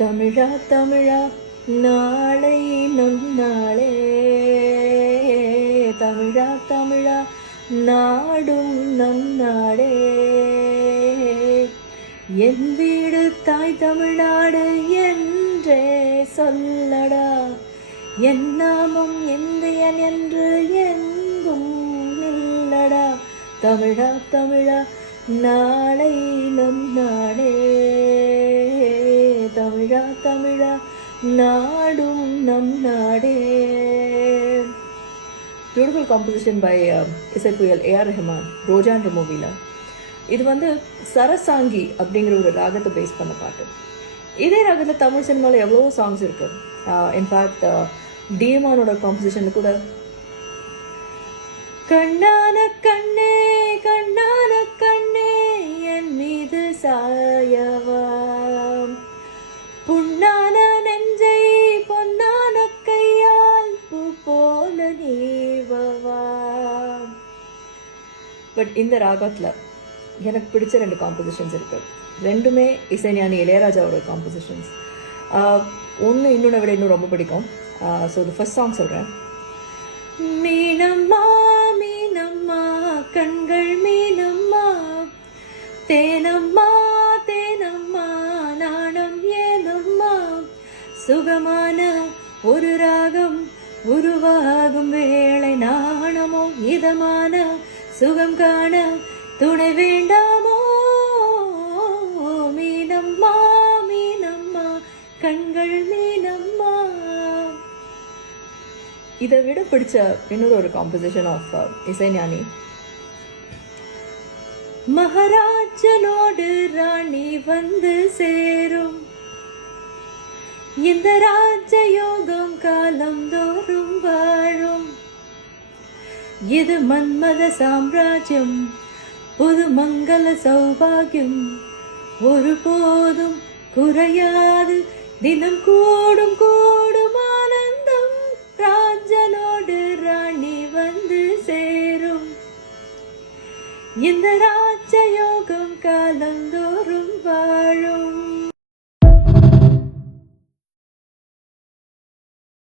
தமிழா தமிழா நாளை நம் நாளே, தமிழா தமிழா நாடும் நம் நாடே. என் வீடு தாய் தமிழ்நாடு என்றே சொல்லடா, என் நாமம் இந்தியன் என்று எங்கும் நில்லடா. தமிழா தமிழா நாளை நம் நாடே, தமிழா தமிழா நாடும் நம் நாடே. பியூட்டிஃபுல் காம்போசிஷன் பை இசைப்புயல் ஏஆர் ரஹ்மான், ரோஜான்ற மூவியில். இது வந்து சரசாங்கி அப்படிங்கிற ஒரு ராகத்தை பேஸ் பண்ண பாட்டு. இதே ராகத்தில் தமிழ் சினிமாவில் எவ்வளவோ சாங்ஸ் இருக்கு. இன்ஃபேக்ட் டிஎம்ஆனோட காம்போசிஷனில் கூட கண்ணான கண்ணே கண்ணான கண்ணே என் மீது சாயவா, புண்ணான நெஞ்சை பொன்னான கையால் பூ போல நீவவா. பட் இந்த ராகத்தில் எனக்கு பிடிச்ச 2 காம்போசிஷன்ஸ் இருக்கு. ரெண்டுமே இசைஞானி இளையராஜாவோட காம்போசிஷன்ஸ். ஒன்று இன்னொன்று விட இன்னும் ரொம்ப பிடிக்கும். ஸோ தி ஃபர்ஸ்ட் சாங் சொல்கிறேன். மீனம்மா மீனம்மா கண்கள் மீனம்மா, தேனம்மா தேனம்மா நாணம் ஏனம்மா, சுகமான ஒரு ராகம் உருவாகும் வேளை நாணமோ இதமான சுகம் காண துணை வேண்டாமோ. மீனம்மா மீனம்மா கண்கள் மீனம்மா. இதை விட பிடிச்ச இன்னொரு காம்போசிஷன் ஆஃப் இசைஞானி, மகாராஜனோடு ராணி வந்து சேரும், இந்த ராஜயோகம் காலம் தோறும் வாழும், இது மன்மத சாம்ராஜ்யம் புது மங்கள சௌபாகியம், ஒருபோதும் குறையாது தினம் கூடும் கூடும் ஆனந்தம், ராஜனோடு ராணி வந்து சேரும், இந்த ராஜயோகம் காலந்தோறும் வாழும்.